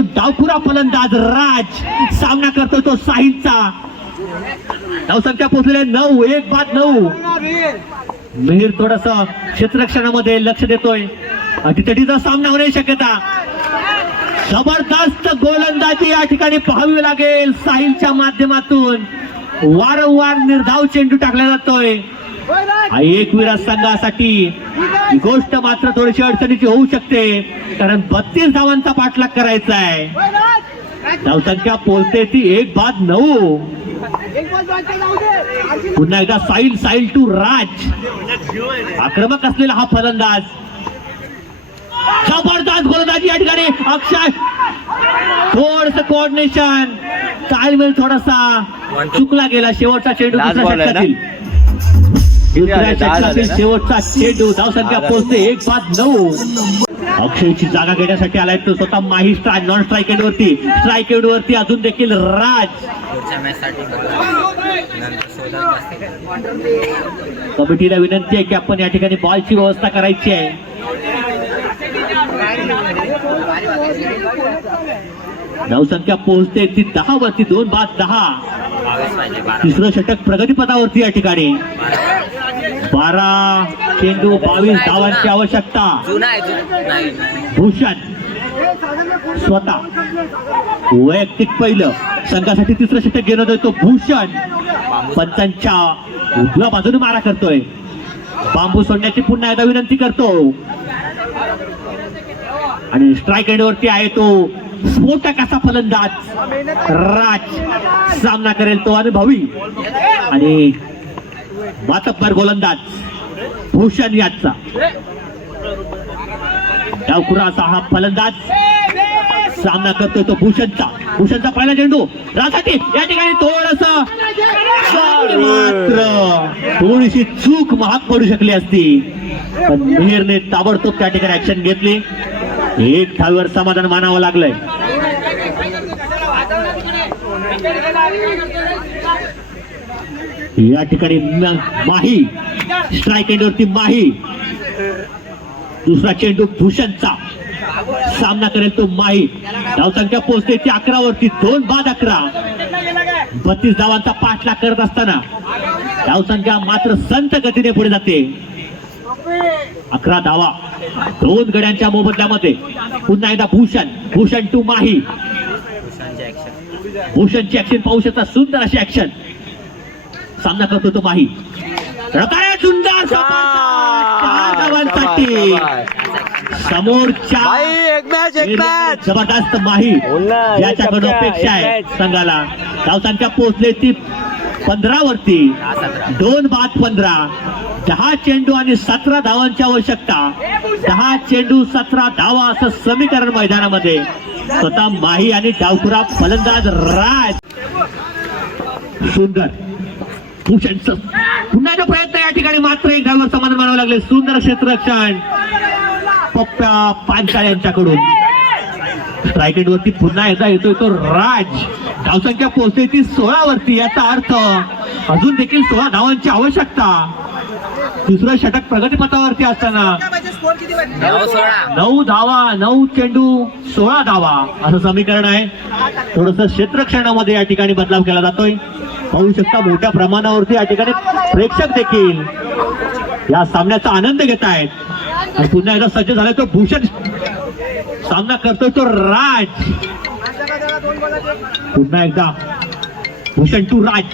तो डावखुरा फलंदाज राज, सामना करतोय तो साहिलचा. धावसंख्या पोहोचले 9, 1-9. मिहीर थोडस क्षेत्ररक्षणामध्ये लक्ष देतोय. तिथं सामना होण्याची शक्यता. जबरदस्त गोलंदाजी या ठिकाणी पाहावी लागेल साहिलच्या माध्यमातून. वारंवार निर्धाव चेंडू टाकला जातोय. एकविरा संघासाठी ही गोष्ट मात्र थोडीशी अडचणीची होऊ शकते, कारण 32 धावांचा पाठलाग करायचा आहे. धावसंख्या पोलते ती 1-9. पुन्हा एकदा साहिल टू राज. आक्रमक असलेला हा फलंदाज. जबरदस्त गोलंदाजी या ठिकाणी. अक्षय थोडस कोऑर्डिनेशन, ताळमेळ थोडासा चुकला गेला. शेवटचा चेंडू दुसऱ्या षटकातील शेवटचा चेंडू. धावसंख्या पोहोचते 1-9. अक्षयची जागा घेण्यासाठी आलाय तो स्वतः माही. नॉन स्ट्राईक एंड वरती, स्ट्राईक एंड वरती अजून देखील राज. कमिटीला विनंती आहे की आपण या ठिकाणी बॉलची व्यवस्था करायची आहे. धावसंख्या पोहोचते ती 10 वरती. 2-10. तिसरं षटक प्रगतीपथावरती या ठिकाणी. 12 चेंडू 22 धावांची आवश्यकता. भूषण स्वतः वैयक्तिक पहिलं संघासाठी तिसरं षटक घेऊन येतो भूषण. पंचांच्या उजव्या बाजूने मारा करतोय. बांबू सोडण्याची पुन्हा एकदा विनंती करतो. आणि स्ट्राईक एंड वरती आहे तो स्फोटक असा फलंदाज राज. सामना करेल तो अनुभवी आणि मातब्बर गोलंदाज भूषण याचा. डावखुरा असा हा फलंदाज. सामना करतोय तो भूषणचा पहिला चेंडू राजसाठी. या ठिकाणी थोडस मात्र थोडीशी चूक महाग पडू शकली असती, पण मिहीरने ताबडतोब त्या ठिकाणी ऍक्शन घेतली. 1 धावेवर समाधान मानावं लागलंय. या ठिकाणी माही स्ट्राईक एंड वरती माही. दुसरा चेंडू भूषणचा. सामना करेल तो माही. धावसंख्या पोहोचते ती 11 वरती. 2-11. 32 धावांचा पाठलाग करत असताना धावसंख्या मात्र संत गतीने पुढे जाते. 11 धावा 2 गड्यांच्या मोबदल्यामध्ये. पुन्हा एकदा भूषण टू माही. भूषणची ऍक्शन पाहू शकता. सुंदर अशी ऍक्शन. सामना करतो तो माही. सुंदर 4 धावांसाठी समोरच्या जबरदस्त माही याच्याकडून अपेक्षा आहे संघाला. धावसंख्या पोहोचले ती 15 वरती. 2-15. 10 चेंडू आणि 17 धावांची आवश्यकता. 10 चेंडू 17 धावा असं समीकरण मैदानामध्ये. स्वतः माही आणि डावखुरा फलंदाज राज. सुंदर भूषणचं पुन्हा एकदा प्रयत्न. या ठिकाणी मात्र 1 धावेवर समाधान मानावं लागले. सुंदर क्षेत्ररक्षण पप्प्या पांचाळ यांच्याकडून. स्ट्राईक एंड वरती पुन्हा एकदा येतोय तो राज. धावसंख्या पोहोचते ती 16 वरती. याचा अर्थ अजून देखील 16 धावांची आवश्यकता. दुसरं षटक प्रगतीपथावरती असताना 9 धावा 9 चेंडू 16 धावा असं समीकरण आहे. थोडस क्षेत्ररक्षणामध्ये या ठिकाणी बदलाव केला जातोय. पाहू शकता मोठ्या प्रमाणावरती या ठिकाणी प्रेक्षक देखील या सामन्याचा आनंद घेत आहेत. आणि पुन्हा एकदा सज्ज झालाय तो भूषण. सामना करतोय तो राज. पुन्हा एकदा भूषण टू राज.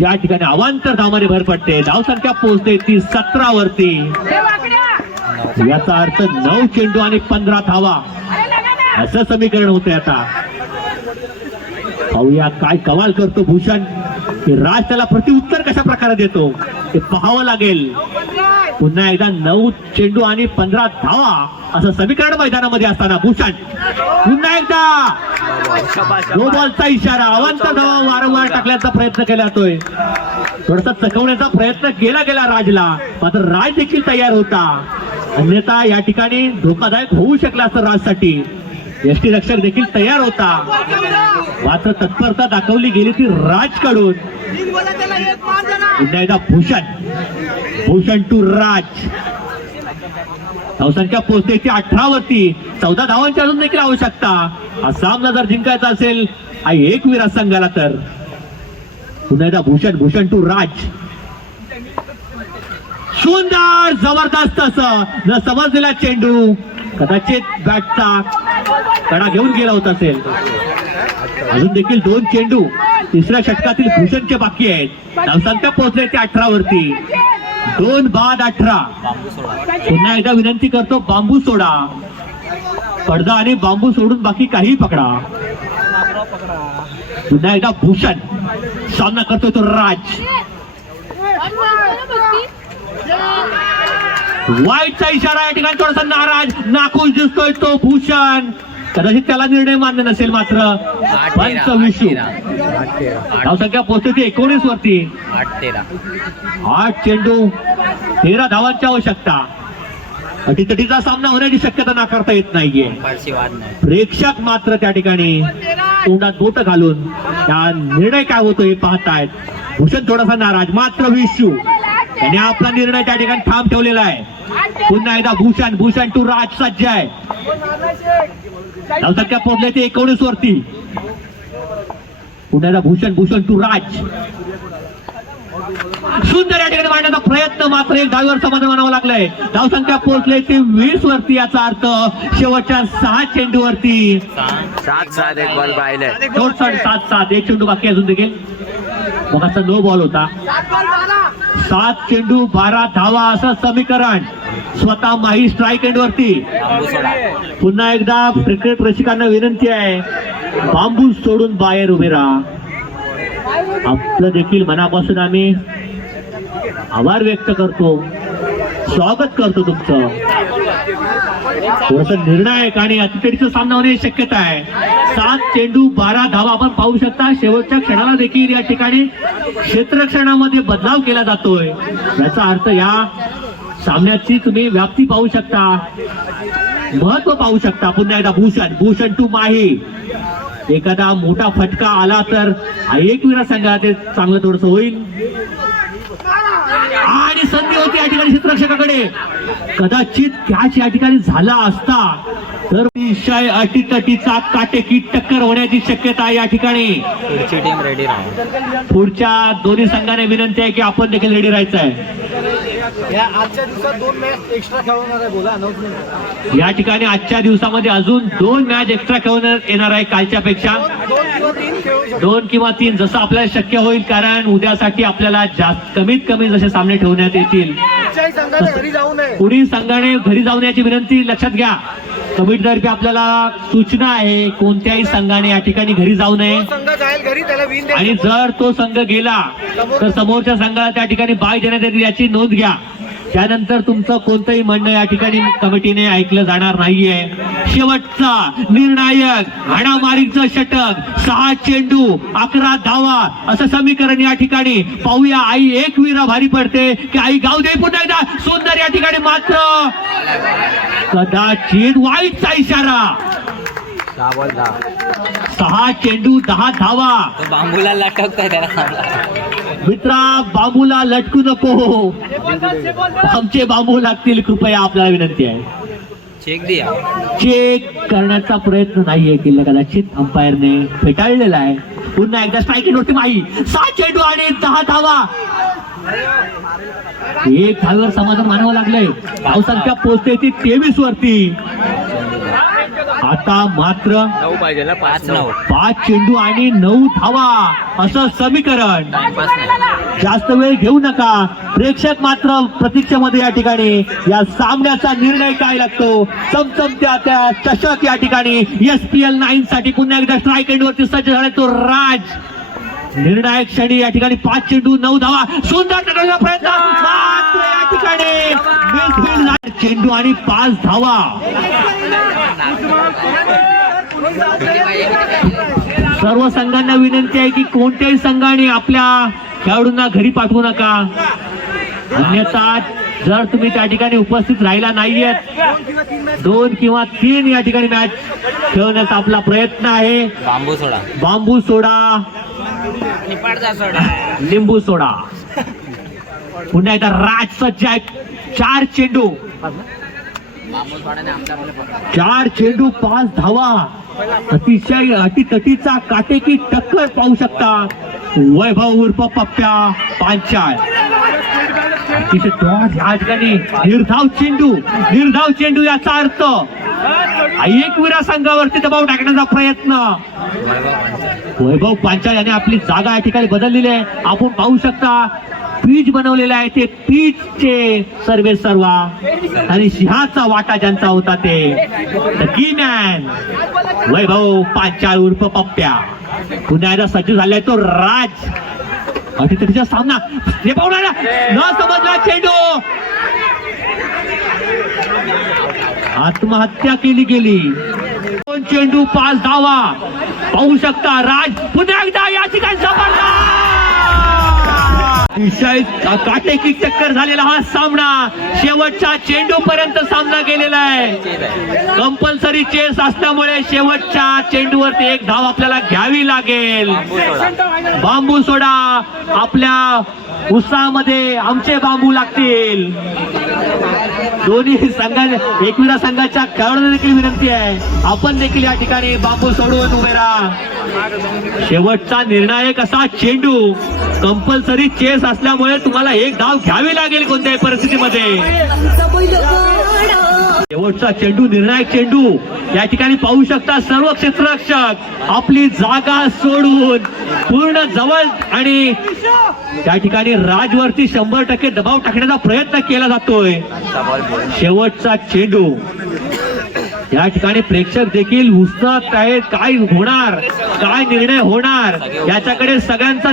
या ठिकाणी अवांतर धावांमध्ये भर पडते. धावसंख्या पोहोचते ती 17 वरती. याचा अर्थ 9 चेंडू आणि 15 धावा असं समीकरण होते. आता पाहूया काय कमाल करतो भूषण. राज त्याला प्रत्युत्तर कशा प्रकारे देतो ते पाहावं लागेल. पुन्हा एकदा 9 चेंडू आणि 15 धावा असं समीकरण मैदानामध्ये असताना भूषण पुन्हा एकदा नो बॉलचा इशारा. अवांतर धावा वारंवार टाकण्याचा प्रयत्न केला जातोय. थोडासा चकवण्याचा प्रयत्न केला राजला, मात्र राज देखील तयार होता. अन्यथा या ठिकाणी धोकादायक होऊ शकला असतं राजसाठी. यष्टी रक्षक देखील तयार होता, मात्र तत्परता दाखवली गेली ती राजकडून. पुन्हा एकदा भूषण टू राज. धावसंख्या पोहोचते ती 18 वरती. 14 धावांची अजून देखील आवश्यकता. हा सामना जर जिंकायचा असेल हा एकवीर संघाला तर. पुन्हा एकदा भूषण टू राज. सुंदर जबरदस्त असं न समजलेला चेंडू कदाचित बॅटचा कडा घेऊन गेला होता असेल. अजून देखील 2 चेंडू तिसऱ्या षटकातील भूषणचे बाकी आहेत. धावसंख्या पोहोचले ते 18 वरती. 2 बाद 18. पुन्हा एकदा विनंती करतो बांबू सोडा. पडदा आणि बांबू सोडून बाकी काही पकडा. पुन्हा एकदा भूषण सामना करतो तो राज. वाईटचा इशारा या ठिकाणी थोडासा नाराज नाखुश दिसतोय तो भूषण. कदाचित त्याला निर्णय मान्य नसेल मात्र 25. धावसंख्या पोहोचते ती 19 वरती. 8 चेंडू 13 धावांची आवश्यकता. अटीतटीचा सामना होण्याची शक्यता नाकारता येत नाहीये. प्रेक्षक मात्र त्या ठिकाणी तोंडात बोट घालून त्या निर्णय काय होतो हे पाहतायत. भूषण थोडासा नाराज मात्र 20 त्याने आपला निर्णय त्या ठिकाणी ठाम ठेवलेला आहे. पुन्हा एकदा भूषण टू राज सज्ज आहे. धावसंख्या पोहोचले ते 19 वरती. पुन्हा एकदा भूषण टू राज. सुंदर या ठिकाणी मांडण्याचा प्रयत्न मात्र एक धावीवर समाधान मानावं लागलंय. धावसंख्या पोहोचले ते 20 वरती. याचा अर्थ शेवटच्या 6 चेंडू वरती 7-7 एक बॉल पाहिलंय. 7-7 एक चेंडू बाकी अजून देखील. बघाचा नो बॉल होता. 7 चेंडू 12 धावा असं समीकरण स्वतः माही स्ट्राईक एंड वरती. पुन्हा एकदा क्रिकेट रसिकांना विनंती आहे बांबू सोडून बाहेर उभे राहा. आपलं देखील मनापासून आम्ही आभार व्यक्त करतो. स्वागत करतो तुमचं. थोडस निर्णायक आणि अतिथीचा सामना होण्याची शक्यता आहे. 7 चेंडू 12 धावा आपण पाहू शकता. शेवटच्या क्षणाला देखील या ठिकाणी क्षेत्ररक्षणामध्ये बदलाव केला जातोय. याचा अर्थ या सामन्याची तुम्ही व्याप्ती पाहू शकता, महत्व पाहू शकता. पुन्हा एकदा भूषण टू माही. एखादा मोठा फटका आला तर एकवीरा संघाला ते चांगलं थोडस होईल. आणि संधी होती या ठिकाणी क्षेत्ररक्षकाकडे. कदाचित कॅच या ठिकाणी झाला असता तर विषय अटीतटीचा काटेकी टक्कर होण्याची शक्यता आहे या ठिकाणी. पुढची टीम रेडी राहा. पुढच्या दोन्ही संघाने विनंती आहे की आपण देखील रेडी राहायचं आहे. आजच्या दिवसात 2 मॅच एक्स्ट्रा खेळवणार आहे. बोला अनाउन्समेंट. या ठिकाणी आजच्या दिवसामध्ये अजून 2 मॅच एक्स्ट्रा खेळवण्यात येणार आहे कालच्या पेक्षा. 2 किंवा 3 जसं आपल्याला शक्य होईल. कारण उद्यासाठी आपल्याला जास्त कमीत कमी जसे सामने ठेवण्यात येतील. पुढील संघाने घरी जाऊन याची विनंती लक्षात घ्या. कमिटीतर्फे आपल्याला सूचना आहे कोणत्याही संघाने या ठिकाणी घरी जाऊ नये. आणि जर तो संघ गेला तर समोरच्या संघाला त्या ठिकाणी बाय देण्यात येईल याची नोंद घ्या. त्यानंतर तुमचं कोणतंही म्हणणं या ठिकाणी कमिटीने ऐकलं जाणार नाहीये. शेवटचा निर्णायक हाणामारीचं षटक 6 चेंडू 11 धावा असं समीकरण या ठिकाणी पाहूया. आई एकवीरा भारी पडते की आई गाव दे. पुन्हा एकदा सुंदर या ठिकाणी मात्र कदाचित वाईटचा इशारा. 6 चेंडू 10 धावा. बांबूला लटकतोय त्याला. मित्रा बांबूला लटकू नको. आमचे बांबू लागतील कृपया आपल्याला विनंती आहे. चेक द्या. चेक करण्याचा प्रयत्न नाहीये केला कदाचित अंपायरने फेटाळलेला आहे. पुन्हा एकदा स्ट्राईक होती माही. 7 चेंडू आणि 10 धावा. एक धावेवर समाधान मानावं लागलंय. धावसंख्या पोहोचते ती 23 वरती. आता मात्र 9 पाहिजे ना. 5 चेंडू आणि 9 धावा असं समीकरण. जास्त वेळ घेऊ नका. प्रेक्षक मात्र प्रतीक्षेमध्ये या ठिकाणी या सामन्याचा निर्णय काय लागतो. चमचमत्या त्या चषक या ठिकाणी SPL 9 साठी पुन्हा एकदा स्ट्राईक एंड वरती सज्ज झाला तो राज. निर्णायक क्षणी या ठिकाणी 5 चेंडू 9 धावा. सुंदर टोकाचा प्रयत्न मात्र या ठिकाणी चेंडू आणि 5 धावा. सर्व संघांना विनंती आहे की कोणत्याही संघाने आपल्या खेळाडूंना घरी पाठवू नका. अन्यथा जर तुम्ही त्या ठिकाणी उपस्थित राहिला नाहीयेत 2 किंवा 3 या ठिकाणी मॅच खेळवण्याचा आपला प्रयत्न आहे. बांबू सोडा लिंबू सोडा. पुन्हा एकदा राज सज्ज आहे. 4 चेंडू 4 चेंडू 5 धावा, अतिशय अटीतटीचा काटेकी टक्कर पाहू शकता. वैभव उर्फ पप्प्या पांचाळ अतिशय टॉस या ठिकाणी निर्धाव चेंडू याचा अर्थ एकविरा संघावरती दबाव टाकण्याचा प्रयत्न. वैभव पांचाळ याने आपली जागा या ठिकाणी बदललेली आहे. आपण पाहू शकता पीच बनवलेला आहे, ते पीचचे सर्वे सर्वा आणि सिंहाचा वाटा ज्यांचा होता ते कीमॅन वैभव पांचाळ उर्फ पप्प्या पुन्हा एकदा सज्ज झालाय तो राज. अटीतटीचा सामना न समजला चेंडू, आत्महत्या केली गेली. 2 चेंडू 5 धावा पाहू शकता. राज पुन्हा एकदा या ठिकाणी जबरदस्त विषय काटेकी टक्कर झालेला हा सामना. शेवटच्या चेंडू पर्यंत सामना गेलेला आहे. कंपल्सरी चेस असल्यामुळे शेवटच्या चेंडूवरती 1 धाव आपल्याला घ्यावी लागेल. बांबू सोडा, आपल्या उत्साहामध्ये आमचे बांबू लागतील. दोन्ही संघांना एकविरा संघाच्या खेळाडूंना देखील विनंती आहे, आपण देखील या ठिकाणी बांबू सोडून उभे राहा. शेवटचा निर्णायक असा चेंडू, कंपल्सरी चेस असल्यामुळे तुम्हाला 1 धाव घ्यावी लागेल कोणत्याही परिस्थितीमध्ये. शेवटचा चेंडू, निर्णायक चेंडू या ठिकाणी पाहू शकता. सर्व क्षेत्ररक्षक आपली जागा सोडून पूर्ण जवळ आणि त्या ठिकाणी राजवरती 100% दबाव टाकण्याचा प्रयत्न केला जातोय. शेवटचा चेंडू या ठिकाणी प्रेक्षक देखील उत्सुक आहेत, काय होणार, काय निर्णय होणार याच्याकडे सगळ्यांचा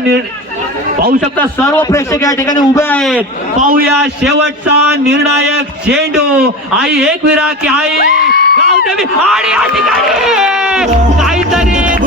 पाहू शकता. सर्व प्रेक्षक या ठिकाणी उभे आहेत. पाहूया शेवटचा निर्णायक चेंडू. आई एकविरा की आई गावदेवी आणि या ठिकाणी काहीतरी